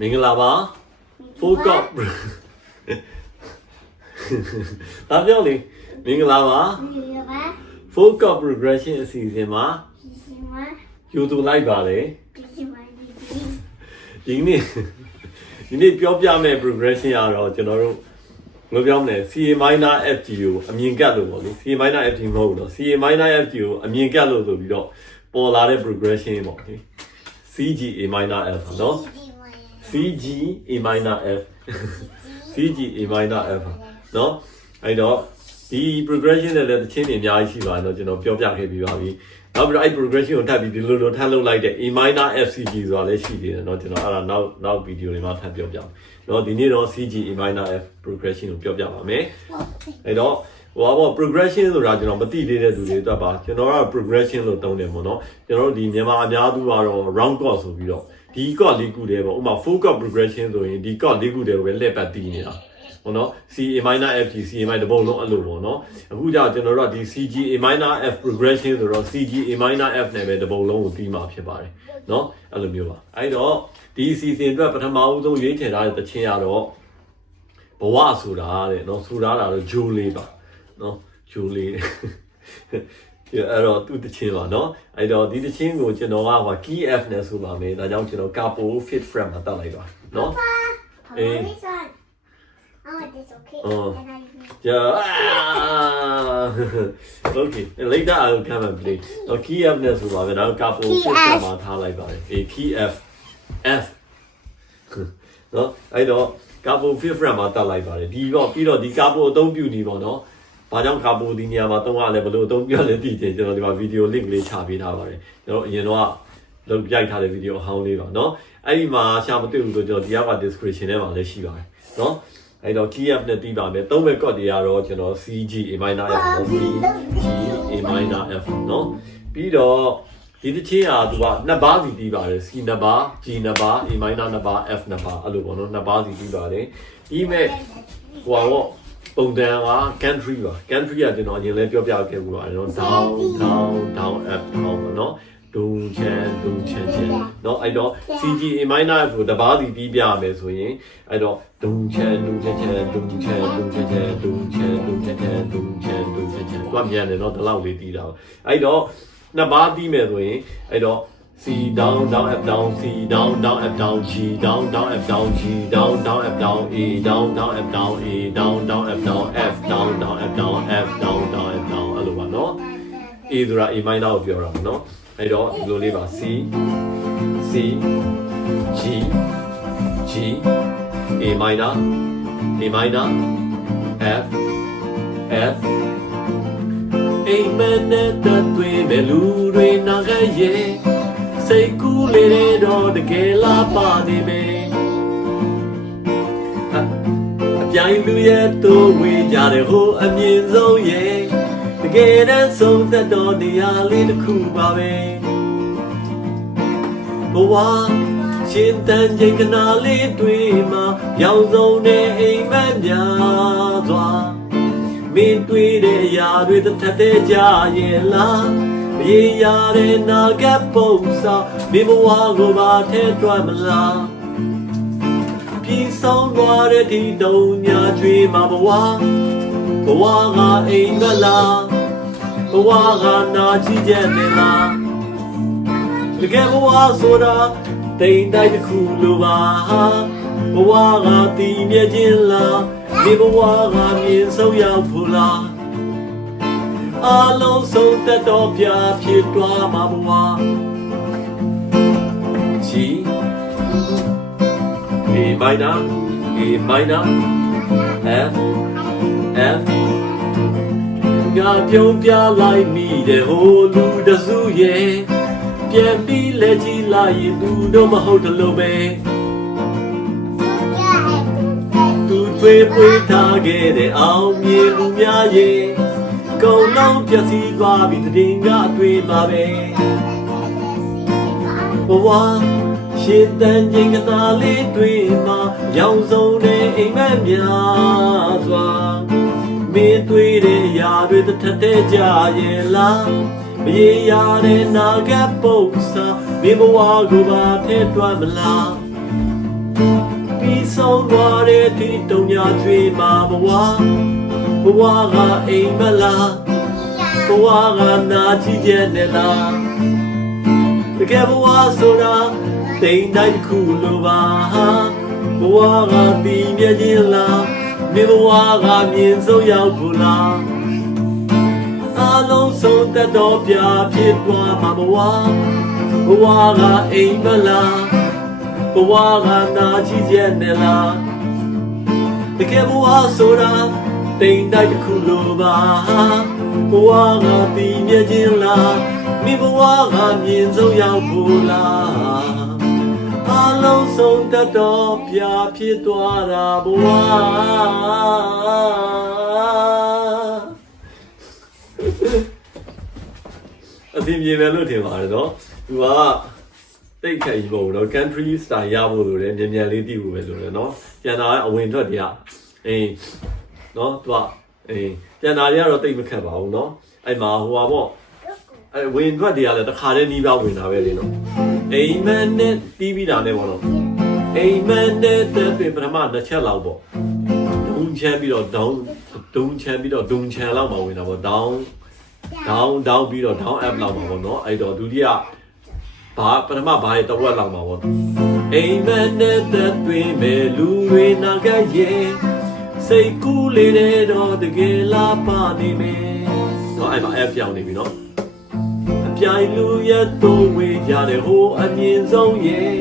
မင်္ဂလာပါဖိုးကော့ဒါပြောလေမင်္ဂလာပါ ဒီလိုပါ ဖိုးကော့ progression အစီအစဉ်မှာ ဒီစီမ ယူတူလိုက်ပါလေ ဒီစီမဒီဒီ ဒီနေ့ဒီနေ့ပြောပြမယ့် progression ကတော့ကျွန်တော်တို့ဘယ်လိုပြောမလဲ CA minor FG ကိုအမြင်ကတ်လို့ပေါ့လေ CA minor FG မဟုတ်ဘူးတော့ CA minor FG ကိုအမြင်ကတ်လို့ဆိုပြီးတော့ပေါ်လာတဲ့ progression ပေါ့လေ CG A minor F เนาะ CG A minor F CG A minor F เนาะအဲ့တော့ဒီ progression နဲ့လည်းတစ်ချင်းတွေအများကြီးရှိပါတယ်เนาะကျွန်တော်ပြောပြခဲ့ပြီးပါပြီနောက်ပြီးတော့အဲ့ progression ကိုထပ်ပြီးဒီလိုလိုထပ်လုပ်လိုက်တဲ့ A minor FCG ဆိုတာလည်းရှိသေးတယ်เนาะကျွန်တော်အဲ့ဒါနောက်နောက်ဗီဒီယိုတွေမှာထပ်ပြောပြမယ်เนาะဒီနေ့တော့ CG A minor F progression ကိုပြောပြပါမယ်အဲ့တော့ဟိုပါပေါ့ progression ဆိုတာကျွန်တော်မသိသေးတဲ့သူတွေအတွက်ပါကျွန်တော်က progression လို့တုံးတယ်ပေါ့နော်ကျွန်တော်တို့ဒီမြန်မာအများစုကတော့ round chord ဆိုပြီးတော့ ဒီ chord လေးခုတည်းပေါ့ဥပမာ full chord progression ဆိုရင်ဒီ chord လေးခုတည်းကိုပဲလက်ပတ်တီးနေတာပေါ့နော် C A minor F G C A minor တပုံလုံးအဲ့လိုပေါ့နော်အခုကျတော့ကျွန်တော်တို့ကဒီ C G A minor F progression ဆိုတော့ C G A minor F နဲ့ပဲတပုံလုံးကိုတီးမှာဖြစ်ပါတယ်နော်အဲ့လိုမျိုးပါအဲ့တော့ဒီ season အတွက်ပထမဦးဆုံးရွေးချယ်ထားတဲ့တခြင်းကတော့ဘဝဆိုတာတဲ့နော်ဆိုတာတော့ဂျိုးလေးပါနော်ဂျိုးလေး ဒီအဲ့တော့သူ့တချင်းပါနော်အဲ့တော့ဒီတချင်းကိုကျွန်တော်ကဟို key f နဲ့ဆိုပါမယ်ဒါကြောင့်ကျွန်တော် capo fit frame မှာတက်လိုက်ပါနော်အေး Oh, this okay. Oh. And I yeah okay later i'll come and play တော့ key f နဲ့ဆိုပါမယ်ဒါတော့ capo Key fit frame F မှာထားလိုက်ပါတယ်အေး key f f နော်အဲ့တော့ capo fit frame မှာတက်လိုက်ပါတယ်ဒီတော့ပြီးတော့ဒီ capo အသုံးပြုနေပေါ့နော် ဘာကြောင့်ကာပိုဒီနေရာမှာတုံးရလဲဘယ်လိုအသုံးပြလဲသိချင်ကျွန်တော်ဒီမှာဗီဒီယို link လေးချပေးထားပါတယ်ကျွန်တော်အရင်တော့လုပ်ရိုက်ထားတဲ့ဗီဒီယိုအဟောင်းလေးပါเนาะအဲ့ဒီမှာရှာမတွေ့ဘူးဆိုကျွန်တော်ဒီက description ထဲမှာလည်းရှိပါတယ်เนาะအဲ့တော့ key app နဲ့တီးပါမယ်သုံးဘက် code တွေကတော့ကျွန်တော် CG A minor F နော် CG A minor F เนาะပြီးတော့ဒီတစ်ချင်းဟာသူကနှစ်ပါးစီတီးပါတယ် C နှစ်ပါး G နှစ်ပါး A minor နှစ်ပါး F နှစ်ပါးအဲ့လိုပေါ့နော်နှစ်ပါးစီတီးပါတယ်ဒီမဲ့ဟိုတော့ ပုံတန်က country ပါ country ကကျွန်တော်အရင်လည်းပြောပြခဲ့ဘူးပါတယ်နော် down down down up down ပေါ့နော်ဒုံချန်ဒုံချန်ချန်เนาะအဲ့တော့ CG A minor F ကိုတပါးစီပြီးပြရမယ်ဆိုရင်အဲ့တော့ဒုံချန်ဒုံချန်ချန်ဒုံချန်ဒုံချန်ချန်ဒုံချန်ဒုံချန်ချန်ဒုံချန်ဒုံချန်ချန်ကွာမြန်တယ်เนาะဒီလောက်လေးတီးတာပါအဲ့တော့နှစ်ပါးတီးမယ်ဆိုရင်အဲ့တော့ C down down up down C down down up down G down down up down G down down up down A down down up down A down down up down F down down up down F down down up down အဲ့လိုပါเนาะ A ဆိုတာ A minor ကိုပြောတာပေါ့เนาะအဲ့တော့ဒီလိုလေးပါ C C G G A minor A minor F F အိမ်မက်နဲ့တသွေးမဲ့လူတွေနာခဲ့ရဲ့ စိတ်ကူးလေးတဲ့တော့တကယ်လားပါနေမယ်အအပြိုင်လူရဲ့တိုးဝေးကြတဲ့ဟိုအမြင့်ဆုံးရဲ့တကယ်တမ်းဆုံးသက်တော်နေရာလေးတစ်ခုပါပဲဘဝရှင်တန်ချိန်ခဏလေးတွေ့မှာရောင်စုံတဲ့အိမ်မက်များစွာမင်းတွေ့တဲ့အရာတွေတစ်ထက်သေးကြရဲ့လား ရေရတဲ့နာကပုံစာမင်းဘဝကိုပါထဲတွက်မလားပြီးဆုံးသွားတဲ့ဒီတုံညာကျွေးမှာဘဝဘဝကအိမ်မက်လားဘဝကနာချီချက်နေလားတကယ်ဘဝဆိုတာတိမ်တိုက်တစ်ခုလိုပါဘဝကတည်မြဲခြင်းလားဒီဘဝကမြင်ဆုံးရောက်ဖို့လား အလုံးစုံသက်တော်ပြဖြစ်သွားမှာဘဝချီ A minor A minor F F ငါပြုံးပြလိုက်မိတဲ့ဟိုလူတစုရဲ့ပြန်ပြီးလဲကြည့်လိုက်ရင်သူတို့မဟုတ်တယ်လို့ပဲသူတွေးပွေးထားခဲ့တဲ့အောင်မြေလူများရဲ့ ကုံလုံးပြည့်စည်သွားပြီတည်ငါအတွေ့ပါပဲဘဝရှင်တန်ချိန်ကသာလေးတွေ့မှာရောင်စုံတဲ့အိမ်မက်များစွာမင်းတွေ့တဲ့ຢာတွေတစ်ထက်တဲ့ကြရဲ့လားမရေရတဲ့နာကပုံစာမင်းဘဝကိုပါထဲတွက်မလားဆုံးသွားတဲ့ဒီတုံညာကျွေးမှာဘဝ ဘဝကအိမ်မလားဘဝကနာကြည့်ချက်နဲ့လားတကယ်ဘဝဆိုတာတိမ်တိုင်းတစ်ခုလိုပါဘဝကတည်မြဲခြင်းလားမင်းဘဝကမြင်ဆုံးရောက်ဘူးလားအလုံးစုံတတ်တော်ပြဖြစ်သွားမှာဘဝဘဝကအိမ်မလားဘဝကနာချီချက်နဲ့လားတကယ်ဘဝဆိုတာ တိမ်တိုက်တစ်ခုလိုပါဘဝကတည်မြဲခြင်းလားမိဘဝကမြင်ဆုံးရောက်ဘူးလားအလုံးစုံတတ်တော်ပြဖြစ်သွားတာဘဝအပြင်ပြေမယ်လို့ထင်ပါတယ်နော်သူကတိတ်ခတ်ကြီးပေါ့နော် country style ရဖို့လိုတယ်မြန်မြန်လေးတည်ဖို့ပဲလိုတယ်နော်ပြန်လာအဝင်ထွက်တရားအေး နော်သူကအေးပြန်လာရတော့တိတ်မခတ်ပါဘူးနော်အဲ့မှာဟိုပါပေါ့အဲ့ဝင်ထွက်တရားလည်းတစ်ခါတည်းနီးပါဝင်တာပဲလေနော်အိမ်မက်နဲ့တီးပြီးတာနဲ့ပေါ့နော်အိမ်မက်နဲ့တက်ပြီးပထမတစ်ချက်လောက်ပေါ့ဒုံချမ်းပြီးတော့ဒေါင်းဒုံချမ်းပြီးတော့ဒုံချမ်းလောက်မှဝင်တာပေါ့ဒေါင်း down down ပြီးတော့ down app လောက်မှာပေါ့နော်အဲ့တော့ဒုတိယဘာပထမဘာရဲ့တစ်ဝက်လောက်မှာပေါ့အိမ်မက်နဲ့သက်သွင်းမဲ့လူတွေနာကရဲ့ စိတ်ကူးလေးတဲ့တော့တကယ်လားပါနေမယ်နော်အဲ့မှာ app ပြောင်းနေပြီနော်အပြိုင်လူရဲ့သုံးဝေးကြတဲ့ဟိုအမြင့်ဆုံးရဲ့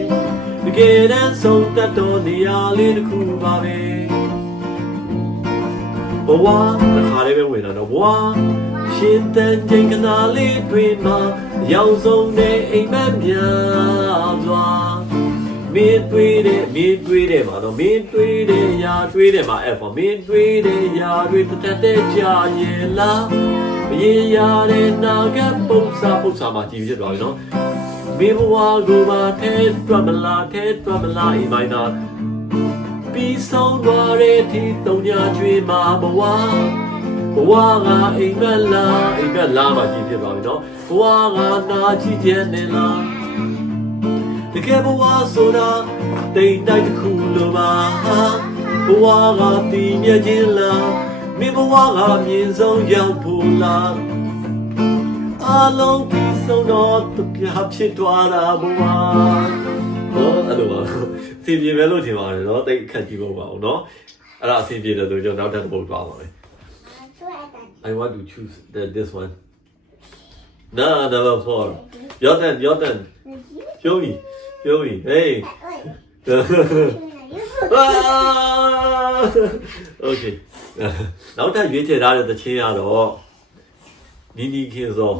တကယ်တမ်းဆုံးတတ်တော်နေရာလေးတစ်ခုပါပဲဘဝတစ်ခါလေးပဲဝင်လာတော့ဘဝရှင်တန်ချိန်ကနာလေးတွင်မှာရောက်ဆုံးတဲ့အိမ်မက်များစွာ မင်းတွေးတဲ့မင်းတွေးတဲ့မှာတော့မင်းတွေးတဲ့ယာတွေးတဲ့မှာအဲ့ပေါ်မင်းတွေးတဲ့ယာတွေတတ်တဲ့ကြာရဲ့လားမရင်ရတဲ့နာကပုံစားပုံစားမှာကြည်ဖြစ်သွားပြီနော်မင်းဘဝကိုပါထဲတွက်မလားထဲတွက်မလားအိမ်မိုင်းနာပြီးဆုံးသွားတဲ့ဒီတုံညာကျွေးမှာဘဝဘဝကအိမ်မက်လားအိမ်မက်လားမှကြည့်ဖြစ်ပါပြီနော်ဘဝကနာကြည့်ခြင်းနဲ့လား တကယ်ဘဝဆိုတာတိမ်တိုက်တစ်ခုလိုပါဘဝကတည်မြဲခြင်းလားမင်းဘဝကမြင်ဆုံးရောက်ဖို့လားအလုံးပြီးဆုံးတော့တပြားဖြစ်သွားတာဘဝဟောအဲ့လိုပါစီပြေမယ်လို့ထင်ပါတယ်နော်တိတ်အခက်ကြီးဖို့ပါဘူးနော်အဲ့ဒါအစီပြေတယ်ဆိုကျွန်တော်နောက်ထပ်တစ်ပုတ်သွားပါမယ် I want to choose the, this one. No, number four. Your turn, your turn. Show me. Show me. Hey. Ah! okay. နောက်ထပ်ရွေးချယ်ထားတဲ့သချင်းကတော့နီနီခင်စော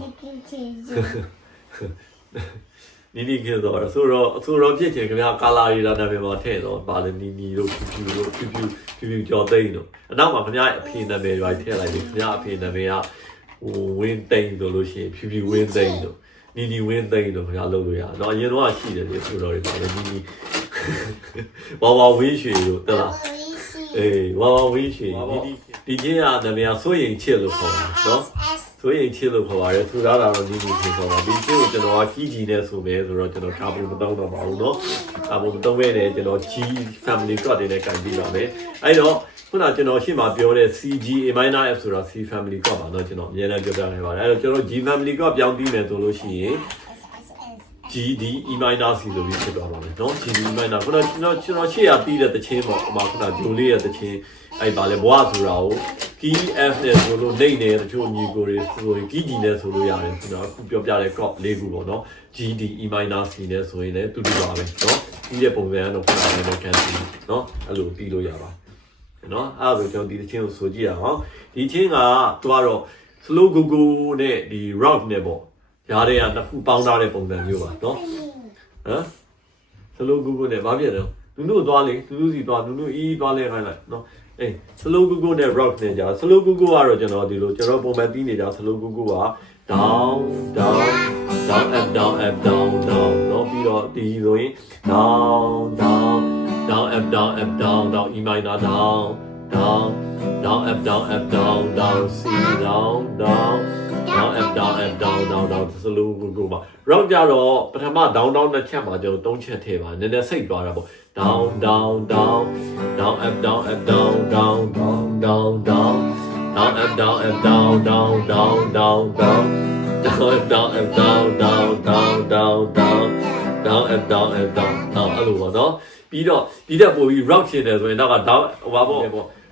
နီနီခင်စောဆိုတော့အဆိုတော့ဖြစ်ချင်ခင်ဗျာကာလာရီလာနာမည်မှာထည့်တော့ပါလေနီနီတို့ဖြူဖြူတို့ဖြူဖြူဖြူဖြူကြော်သိန်းတို့အနောက်မှာခင်ဗျာအဖေနာမည်ရွာထည့်လိုက်ပြီခင်ဗျာအဖေနာမည်ကဟိုဝင်းသိန်းတို့လို့ရှိရင်ဖြူဖြူဝင်းသိန်းတို့ နီနီဝင်းသိန်းတို့ခင်ဗျာလုပ်လို့ရတော့အရင်တော့ရှိတယ်လေဆိုတော့တွေပါလေနီနီဝါဝါဝင်းရွှေတို့တက်လားအေးဝါဝါဝင်းရှိဒီဒီဒီချင်းကနာမည်ဆိုရင်ချစ်လို့ခေါ်တာနော် ဆိုရင်ချစ်လို့ခေါ်ပါတယ်သူသားတာတော့ဒီလိုဖြစ်တော့ပါဒီချင်းကိုကျွန်တော်ကကြီးကြီးနဲ့ဆိုမယ်ဆိုတော့ကျွန်တော်ကာဘူးမတောင်းတော့ပါဘူးနော်ကာဘူးမတောင်းခဲ့တယ်ကျွန်တော်ကြီး family ကတည်းကကန်ပြီးပါမယ်အဲ့တော့ခုနကျွန်တော်ရှင်းမှာပြောတဲ့ CG A minor F ဆိုတာ C family ကပါတော့ကျွန်တော်အများနဲ့ပြောပြနေပါတယ်အဲ့တော့ကျွန်တော် G family ကပြောင်းပြီးမယ်ဆိုလို့ရှိရင် GD E minor C ဆိုပြီးဖြစ်သွားပါမယ်เนาะ GD E minor ခုနကျွန်တော်ကျွန်တော်ရှေ့ရပြီးတဲ့တခြင်းပေါ့ဟိုမှာခုနဂျိုလေးရဲ့တခြင်းအဲ့ပါလေဘွားဆိုတာကို key F နဲ့ဆိုလို့နေနေတချို့အညီကိုတွေဆိုရင် key G နဲ့ဆိုလို့ရတယ်ကျွန်တော်အခုပြောပြတဲ့ crop လေးခုပေါ့เนาะ GD E minor C နဲ့ဆိုရင်လည်းတူတူပါပဲเนาะဒီတဲ့ပုံစံကတော့ခုနကလည်းကန်စီเนาะအဲ့လိုပြီးလို့ရပါနော်အဲ့ဒါဆိုကျွန်တော်ဒီတခြင်းကိုဆိုကြည့်ရအောင်ဒီချင်းကသူကတော့ slow go go နဲ့ဒီ rock နဲ့ပေါ့ ရားတဲ့ကနှစ်ခုပေါင်းထားတဲ့ပုံစံမျိုးပါနော်ဟမ်စလိုဂူဂိုနဲ့ဘာဖြစ်လဲနုနုသွားလေနုနုစီသွားနုနုအီးသွားလဲခိုင်းလိုက်နော်အေးစလိုဂူဂိုနဲ့ rock နဲ့ကြာစလိုဂူဂိုကတော့ကျွန်တော်ဒီလိုကျွန်တော်ပုံမှန်ပြီးနေကြစလိုဂူဂိုက down down down up down up down down နော်ပြီးတော့ဒီဆိုရင် down down down up down up down down e minor down down down up down up down down c down down down down down စလိုဂူဂိုပါ rock ကြတော့ပထမ down down တစ်ချက်မှာကျွန်တော်သုံးချက်ထည့်ပါနည်းနည်းစိတ်သွားတာပေါ့ down down down down up down up down down down down down down up down up down down down down down down up down up down down down down down down up down up down down အဲ့လိုပေါ့နော်ပြီးတော့ဒီတက်ပို့ပြီး rock ချင်တယ်ဆိုရင်တော့က down ဟိုပါပေါ့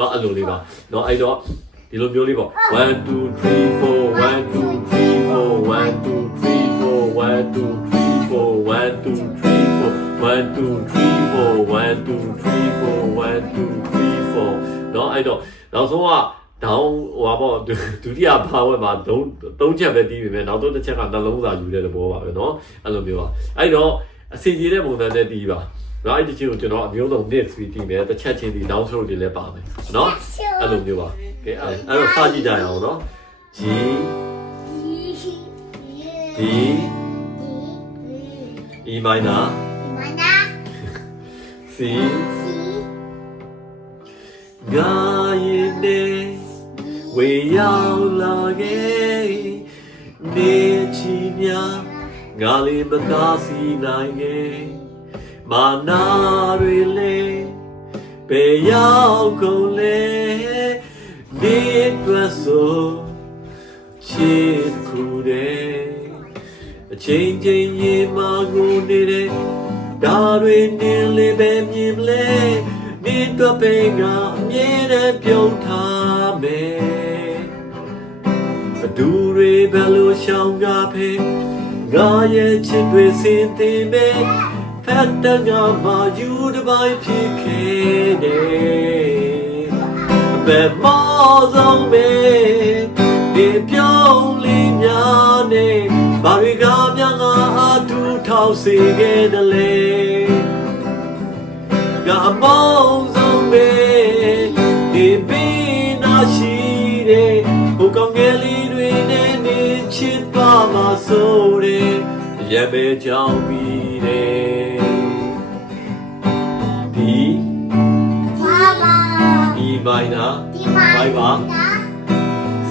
เนาะအဲ့လိုလေးပါเนาะအဲ့တော့ဒီလိုမျိုးလေးပေါ့1 2 3 4 1 2 3 4 1 2 3 4 1 2 3 4 1 2 3 4 1 2 3 4 1 2 3 4 1 2 3 4เนาะအဲ့တော့နောက်ဆုံးကဒေါင်းဟိုပါပေါ့ဒုတိယဘာဝက်မှာသုံးသုံးချက်ပဲတီးပြီပဲနောက်ဆုံးတစ်ချက်ကနှလုံးသားယူတဲ့သဘောပါပဲเนาะအဲ့လိုမျိုးပါအဲ့တော့အစီအစီတဲ့ပုံစံနဲ့တီးပါ เนาะအဲ့ဒီချင်းကိုကျွန်တော်အမျိုးစုံ mix ပြီးတီးမယ်တစ်ချက်ချင်းဒီ down throw တွေလည်းပါမယ်เนาะအဲ့လိုမျိုးပါကဲအဲ့အဲ့တော့စကြည့်ကြရအောင်เนาะ G D E minor C ငါရင်နေဝေရောက်လာခဲ့နေချီများငါလေးမကားစီနိုင်ခဲ့ မာနာတွေလေပေရောက်ကုန်လေနေတွက်ဆိုချစ်ခုတဲ့အချိန်ချင်းရေမာကိုနေတဲ့ဒါတွေနေလေပဲမြင်လဲနေတော့ပေကအမြဲတမ်းပြုံးထားမယ်အဒူတွေဘယ်လိုရှောင်ကားဖေးငါရဲ့ချစ်တွေစင်တင်မယ် ဖတ်တငါမှယူတပိုင်းဖြစ်ခဲ့တယ်ဘယ်မောဆုံးပဲဒီပြုံးလေးများနဲ့ဘာတွေကများငါအတူထောက်စေခဲ့တယ်လေငါအမောင်းဆုံးပဲဒီပင်နာရှိတဲ့ဟိုကောင်ငယ်လေးတွေနဲ့နေချစ်သွားမှာဆိုတဲ့ရပဲကြောင်းပြီးတဲ့ဒီ divider, divider,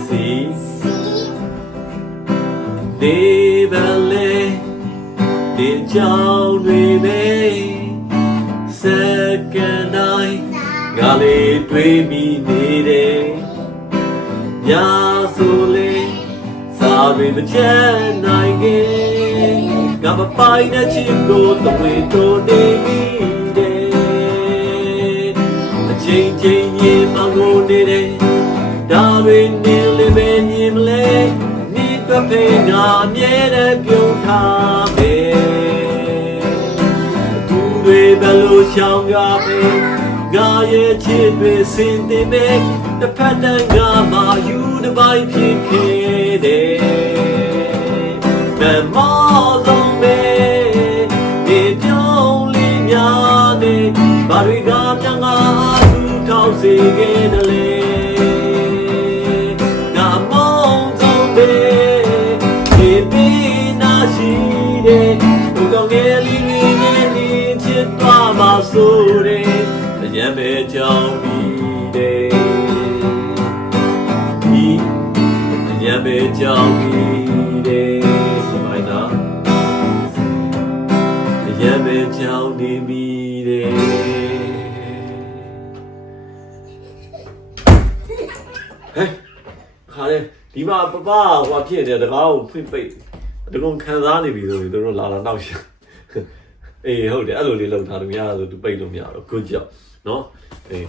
see, they ballet, they chow rebe, second eye, gale dreamy nere, ya sole, sabi bachan I gave, gaba pine a chip go the way to navy. နေတယ်ဒါတွေနေလေပဲမြင်မလဲနေတော့ဖေးငါအမြဲတမ်းပြုံးထားမယ်သူတွေဘယ်လိုရှောင်ကြပဲငါရဲ့ချစ်တွေစင်တင်မဲ့တစ်ဖက်တန်ကမှယူတစ်ပိုင်းဖြစ်ခဲ့တယ်ဘယ်မောဆုံးပဲဒီပြုံးလေးများနဲ့ဘာတွေကမြန်ငါသူထောက်စေခဲ့တယ် ဆိုတဲ့အရန်ပဲကြောင်းပြီးတဲ့ဒီအရန်ပဲကြောင်းပြီးတဲ့ဒီမိုင်းနာအရန်ပဲကြောင်းနေပြီးတဲ့ဟဲ့ခါလေဒီမှာပပဟိုဖြစ်တယ်တကားကိုဖွင့်ပိတ်တကုံခံစားနေပြီဆိုရင်တို့လာလာနောက်ရှ အေးဟုတ်တယ်အဲ့လိုလေးလောက်ထားလို့မရဆိုသူပိတ်လို့မရတော့ good job နော်အေး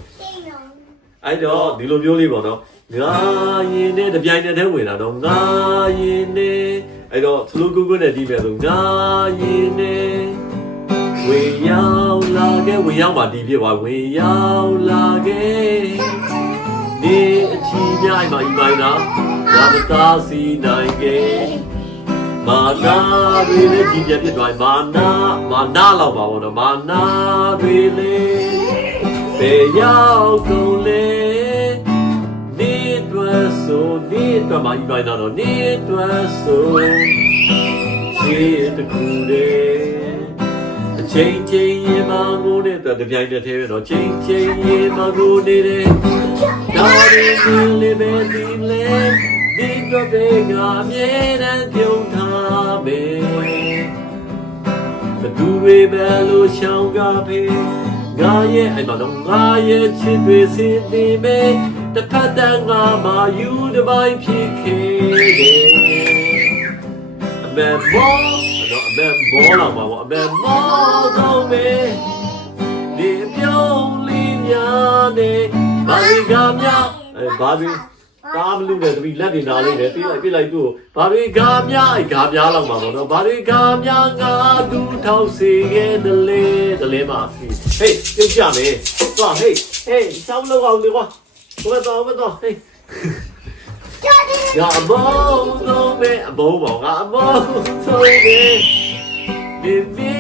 အဲ့တော့ဒီလိုမျိုးလေးပေါ့နော်ငါရင်နဲ့တပြိုင်နက်တည်းဝင်လာတော့ငါရင်နဲ့အဲ့တော့သလိုကူကူနဲ့ဒီမဲ့ဆိုငါရင်နဲ့ဝင်ရောက်လာခဲ့ဝင်ရောက်ပါဒီပြပါဝင်ရောက်လာခဲ့နေအချီညိုင်မှာဤပိုင်းနာငါမသားစီနိုင်ခဲ့ မာနာတွေလည်းကြည်ပြဖြစ်သွားပြီမာနာမာနာလောက်ပါဘောနော်မာနာတွေလည်းဘယ်ရောက်ကုန်လဲနေတွက်ဆိုနေတွက်မှာဤပိုင်းတော့နေတွက်ဆိုခြေတခုတည်းအချိန်ချင်းရင်မငိုးတဲ့တပြိုင်တည်းသေးပဲတော့ချိန်ချင်းရင်မငိုးနေတဲ့ဒါရီလေးပဲဒီလေဒီတော့ပဲကအမြဲတမ်းပြုံးထား မယ်ဘသူတွေပဲလို့ရှောင်းကားဖေးငါရဲ့အဲ့တော့ငါရဲ့ချစ်တွေစင်နေမေတစ်ဖက်တန်းငါမာယူတစ်ပိုင်းဖြစ်ခဲ့တယ်အမေမောတော့အမေမောလာမှာပေါ့အမေမောတော့မေဒီပြုံးလေးများနေဘာဒီကများအဲဘာဒီ တားမလို့တဲ့တပီလက်တွေနားလေးတယ်ပြလိုက်ပြလိုက်သူ့ဘာတွေကားများအဲကားများလောက်မှာပေါ့နော်ဘာတွေကားများငါဒူထောက်စေခဲ့တယ်လေတလဲမှာဟေးပြုတ်ကြမယ်သွားဟေးဟေးစောင်းလောက်အောင်လေကွာဘယ်တော့ဘယ်တော့ဟေးငါအမောင်းဆုံးပဲအဘုံပေါ့ငါအမောင်းဆုံးပဲဒီမီ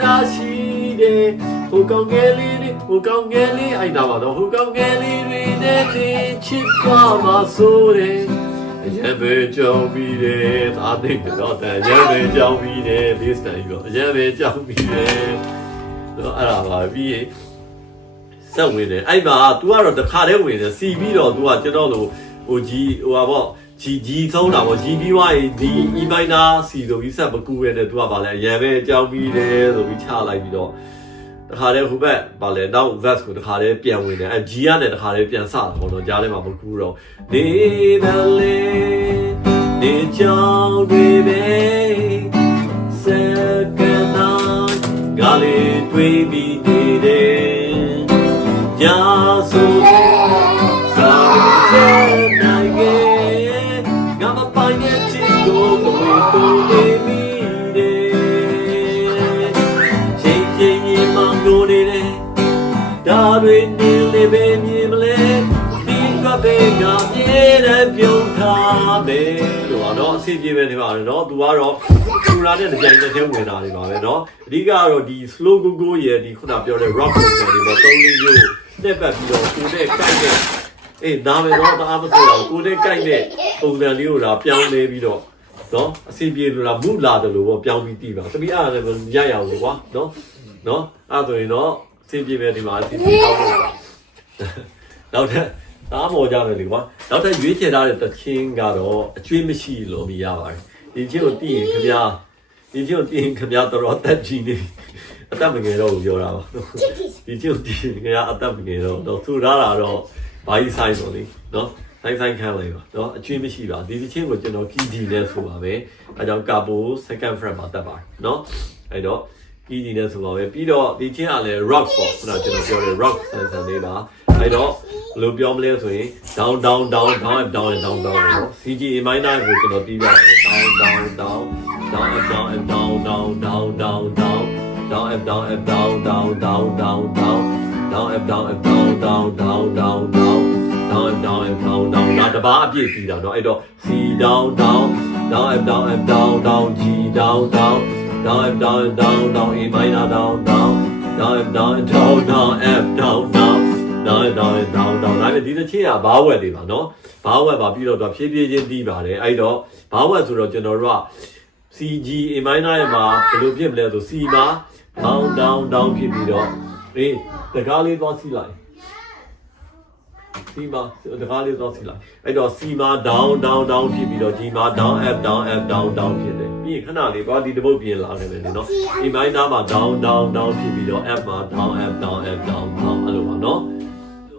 နာရှိတယ်ဟိုကောင်ငယ်လေးလေး ဟိုကောင်ငယ်လေးအဲ့ဒါပါတော့ဟိုကောင်ငယ်လေးတွေနဲ့တင်ချစ်သွားမှာဆိုတယ်ရပဲကြောင်းပြီးတယ်ဒါသိတော့တယ်ရပဲကြောင်းပြီးတယ် this time တော့ရပဲကြောင်းပြီးတယ်တော့အဲ့ဒါပါပြီးရင် ဆက်ဝင်တယ်အဲ့မှာ तू ကတော့တခါတည်းဝင်တယ်စီပြီးတော့ तू ကကျွန်တော်လိုဟိုကြီးဟိုပါပေါ့ကြီးကြီးဆုံးတာပေါ့ကြီးပြီးွားရင်ဒီ e minor စီဆိုပြီးဆက်မကူရဲနဲ့ तू ကဗာလဲအရန်ပဲအကြောင်းပြီးတယ်ဆိုပြီးချလိုက်ပြီးတော့ တခါတည်းဟိုဘက်ဗာလဲနောက် vest ကိုတခါတည်းပြန်ဝင်တယ်အဲ G ကနဲ့တခါတည်းပြန်စတာပေါ့နော်ကြားထဲမှာမကူတော့နေဗလေနေချောင်းတွေပဲစကန်နာဂါလေးတွေးပြီးနေတယ်ညာ မယ်လို့ပါနော်အဆင်ပြေပဲနေပါတော့နော်သူကတော့ထူလာတဲ့ကြိုင်တဲ့ဝင်တာတွေပါပဲနော်အဓိကကတော့ဒီ slow go go ရဲ့ဒီခုနပြောတဲ့ rock ပုံစံတွေပေါ့သုံးလေးမျိုးတက်ပတ်ပြီးတော့ကိုယ်နဲ့ကိုက်တဲ့အေးဒါပဲတော့တအားမဆိုးတော့ကိုယ်နဲ့ကိုက်တဲ့ပုံစံလေးကိုဒါပြောင်းလဲပြီးတော့နော်အဆင်ပြေလို့လားမူလာတယ်လို့ပေါ့ပြောင်းပြီးတည်ပါသမီးအားလည်းရရအောင်လေကွာနော်နော်အဲ့ဆိုရင်တော့အဆင်ပြေပဲဒီမှာအဆင်ပြေအောင်ပါနောက်ထပ် သားမော်ကြမယ်လေကွာနောက်ထပ်ရွေးချယ်ထားတဲ့တချင်းကတော့အကျွေးမရှိလို့မရပါတယ်ဒီချင်းကိုတည်ရင်ခင်ဗျာဒီချင်းကိုတည်ရင်ခင်ဗျာတော်တော်တက်ကြီးနေအသက်မငယ်တော့ဘူးပြောတာပါဒီကျုပ်ဒီငါအသက်မငယ်တော့တော့သူရတာတော့ဘာကြီးဆိုင်တော့လေနော်ဆိုင်ဆိုင်ခံလိုက်ပါနော်အကျွေးမရှိပါဒီဒီချင်းကိုကျွန်တော်ကီဒီနဲ့ဆိုပါပဲအဲကြောင့်ကာပို second frame မှာတက်ပါတယ်နော်အဲတော့ကီဒီနဲ့ဆိုပါပဲပြီးတော့ဒီချင်းကလည်း rock ပေါ့ခုနကကျွန်တော်ပြောတဲ့ rock ဆန်ဆန်လေးပါအဲတော့ ဘယ်လိုပြောမလဲဆိုရင် down down down down and down and down down ပေါ့နော် CG minor ကိုကျွန်တော်ပြီးပြတယ် down down down down and down and down down down down down down up down up down down down down down down up down up down down down down down down up down up down down ဒါတပါအပြည့်ပြီးတာเนาะအဲ့တော့ C down down down up down up down down G down down down up down up down down A minor down down down up down down down F down down တောင်းတောင်းတောင်းတောင်းဒါပေမဲ့ဒီတစ်ချက်ကဘားဝက်တွေပါနော်ဘားဝက်ပါပြီးတော့ဖြည်းဖြည်းချင်းတီးပါတယ်အဲ့တော့ဘားဝက်ဆိုတော့ကျွန်တော်တို့က CG A minor ရဲ့မှာဘယ်လိုဖြစ်မလဲဆို C မှာတောင်းတောင်းတောင်းဖြစ်ပြီးတော့အေးတကားလေးသွားစီလိုက်စီမာတကားလေးသွားစီလိုက်အဲ့တော့စီမာ down down down ဖြစ်ပြီးတော့ဒီမာ down up down up down down ဖြစ်တယ်ပြီးရင်ခဏလေးပေါ့ဒီတပုတ်ပြင်လာတယ်လေနော်ဒီ minor မှာ down down down ဖြစ်ပြီးတော့ up မှာ down up down up down down အဲ့လိုပါနော်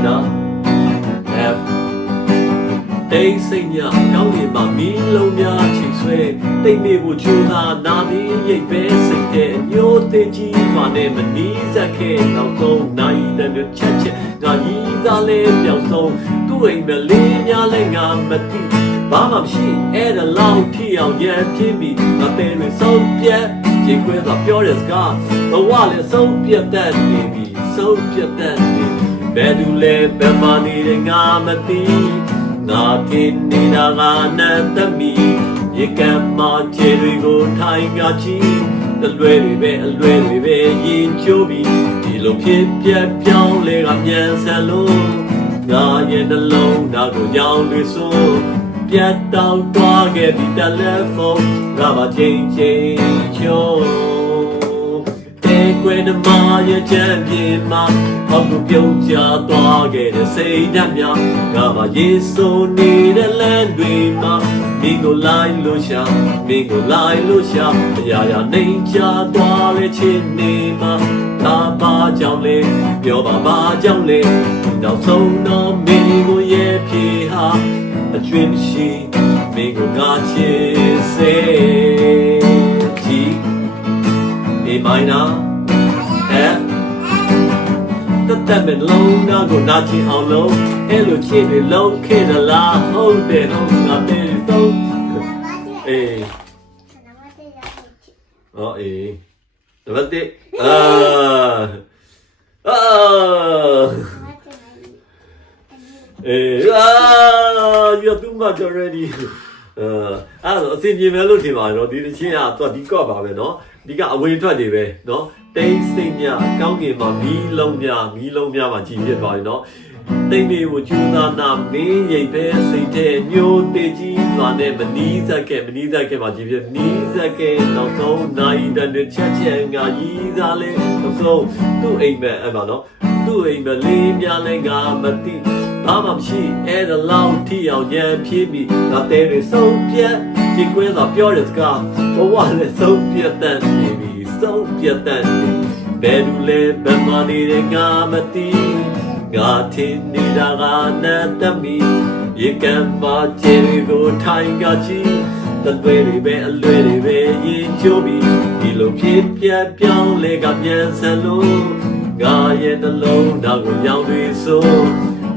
A minor F တိတ်စိတ်ညကောင်းရင်မှမီးလုံးများချိန်ဆွဲတိတ်မေဖို့ချိုးသာနာမီးရိတ်ပဲစိတ်တဲ့ညိုသေးကြီးမှနဲ့မနီးစက်ခဲ့နောက်ဆုံးနိုင်တဲ့လေးပြောင်းဆုံးသူ့အိမ်မလေးများလဲငါမသိဘာမှမရှိအဲ့ဒါလောက်ထီအောင်ရံပြင်းပြီးငါတဲ့တွေဆုံးပြတ်ကြေခွဲသာပြောတဲ့စကားဘဝလည်းဆုံးပြတ်တတ်နေပြီဆုံးပြတ်တတ်နေပြီ ဘယ်သူလဲဘယ်မှနေတယ်ငါမသိငါထင်နေတာကနတ်သမီးရေကမ်းမခြေတွေကိုထိုင်ကြချီအလွယ်တွေပဲအလွယ်တွေပဲရင်ချိုးပြီးဒီလိုဖြစ်ပြက်ပြောင်းလဲကမြန်ဆန်လို့ငါရဲ့နှလုံးသားကိုကြောင်တွေဆိုပြတ်တောက်သွားခဲ့ပြီတယ်လီဖုန်းငါမချင်းချင်းချိုးတဲ့ ကွယ်ဓမ္မရဲ့ချမ်းပြေမှာဟောက်ကိုပြုံးချသွားခဲ့တဲ့စိတ်ဓာတ်များငါမှယေဆိုနေတဲ့လမ်းတွေမှာမင်းကိုလိုက်လို့ရှာမင်းကိုလိုက်လို့ရှာအရာရာနှိမ်ချသွားလေချင်းနေမှာဒါပါကြောင့်လေပြောပါပါကြောင့်လေနောက်ဆုံးတော့မင်းကိုရဲ့ဖြေဟာအကျွင်းရှိမင်းကိုငါချစ်စေကြည် A minor တတ်တဲ့လုံးသားကိုနာချင်အောင်လုံးအဲ့လိုချစ်တွေလုံးခဲ့သလားဟုတ်တယ်ဟုတ်ငါတဲ့သုံးအေးဟောအေးတပတ်တဲ့အာအာအေးအာ you're too much already အဲအဲ့တော့အစီအပြေမယ်လို့ထင်ပါတယ်နော်ဒီတစ်ချင်းကတော့ဒီကော့ပါပဲနော် ဒီကအဝင်ထွက်တွေပဲနော်တိတ်စိတ်များကောင်းကင်မှာမီးလုံးများမီးလုံးများမှာကြည်ပြစ်သွားပြီနော်တိတ်လေးကိုကျူသာနာမင်းရိပ်ပဲစိတ်တဲ့ညိုတေကြီးစွာနဲ့မနီးစက်ကဲမနီးစက်ကဲမှာကြည်ပြစ်နီးစက်ကဲနောက်ဆုံးနိုင်တဲ့ချက်ချက်ငါကြီးသားလေးနောက်ဆုံးသူ့အိမ်မက်အဲ့ပါနော်သူ့အိမ်မက်လေးများလဲငါမသိဘာမှမရှိအဲ့ဒါလောက်ထီအောင်ညံဖြေးပြီးငါတဲ့တွေဆုံးပြတ် ဒီကွဲသာပြောတဲ့စကားဘဝနဲ့ဆုံးပြတ်တတ်နေပြီဆုံးပြတ်တတ်နေဘယ်သူလဲဘယ်မှနေတဲ့ငါမသိငါထင်နေတာကနတ်သမီးရေကမ်းမှာခြေကိုထိုင်ကြချီတလွဲတွေပဲအလွဲတွေပဲရင်ချိုးပြီးဒီလိုဖြစ်ပြက်ပြောင်းလဲကပြန်ဆန်လို့ငါရဲ့နှလုံးသားကိုရောင်တွေဆို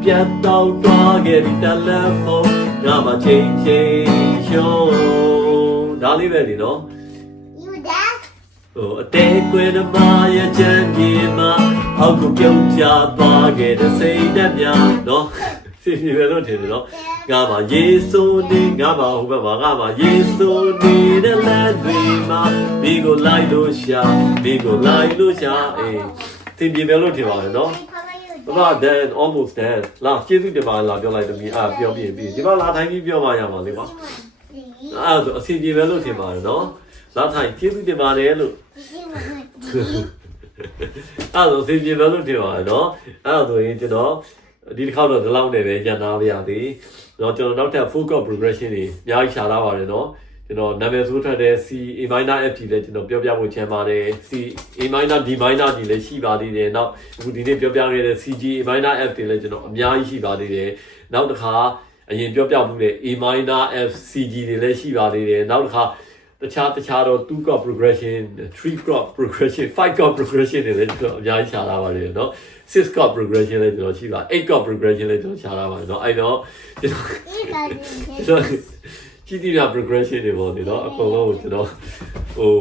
ပြတ်တော့သွားခဲ့ဒီတယ်လီဖုန်းငါမချင်းချင်း ရှုံးဒါလေးပဲလीနော်ဟိုအတဲကွယ်ဓမ္မရဲ့ချမ်းမြေမှာအောက်ကိုပြုံးချသွားခဲ့တဲ့စိတ်ဓာတ်များနော်စီပြေပဲလို့ထင်တယ်နော်ငါပါယေဆိုနေငါပါဟိုဘက်မှာငါပါယေဆိုနေတဲ့လက်တွေမှာဒီကိုလိုက်လို့ရှာဒီကိုလိုက်လို့ရှာအေးစီပြေပဲလို့ထင်ပါတယ်နော်ဘာမှ then almost then လာကျေးဇူးတင်ပါလာပြောလိုက်တမီအာပြောပြပြီဒီမှာလာထိုင်ပြီးပြောမှရမှာလေကွာ အဲ့ဒါအဆင်ပြေပဲလို့ထင်ပါတယ်နော်လာထိုင်ကျေးဇူးတင်ပါတယ်လို့အဲ့ဒါအဆင်ပြေပဲလို့ထင်ပါတယ်နော်အဲ့ဒါဆိုရင်ကျွန်တော်ဒီတစ်ခေါက်တော့ဒီလောက်နဲ့ပဲညံနာပါရသေးတော့ကျွန်တော်နောက်ထပ် full chord progression တွေအများကြီးရှာလာပါတယ်နော်ကျွန်တော်နာမည်ဆိုးထွက်တဲ့ C A minor F ကြီးလည်းကျွန်တော်ပြောပြဖို့ချင်ပါတယ် C A minor D minor ကြီးလည်းရှိပါသေးတယ်နောက်အခုဒီနေ့ပြောပြခဲ့တဲ့ C G A minor F တွေလည်းကျွန်တော်အများကြီးရှိပါသေးတယ်နောက်တစ်ခါ အရင်ပြောပြမှုတဲ့ A minor F C G တွေလည်းရှိပါသေးတယ်နောက်တစ်ခါတခြားတခြားတော့2 chord progression 3 chord progression 5 chord progression တွေလည်းကျွန်တော်အများကြီးရှာလာပါတယ်เนาะ6 chord progression လည်းကျွန်တော်ရှိပါ8 chord progression လည်းကျွန်တော်ရှာလာပါတယ်เนาะအဲ့တော့ကျွန်တော်ကျွန်တော်ကြည့်တိရ progression တွေပေါ့ဒီเนาะအကုန်လုံးကိုကျွန်တော်ဟို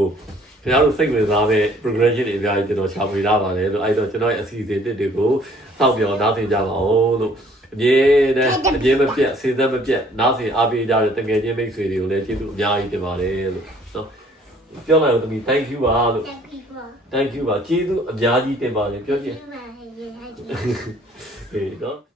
ခင်ဗျားတို့စိတ်ဝင်စားတဲ့ progression တွေအများကြီးကျွန်တော်ရှာဖွေလာပါတယ်လို့အဲ့တော့ကျွန်တော်ရဲ့အစီအစဉ်တစ်တွေကိုစောင့်ပြောနားသိကြပါဦးလို့ အမြဲတမ်းအမြဲမပြတ်စေသက်မပြတ်နားဆင်အားပေးကြတဲ့တကယ်ချင်းမိတ်ဆွေတွေကိုလည်းကျေးဇူးအများကြီးတင်ပါတယ်လို့နော်ပြောလိုက်တော့တမီ thank you ပါလို့ thank you ပါကျေးဇူးအများကြီးတင်ပါတယ်ပြောချင်ဟေးနော်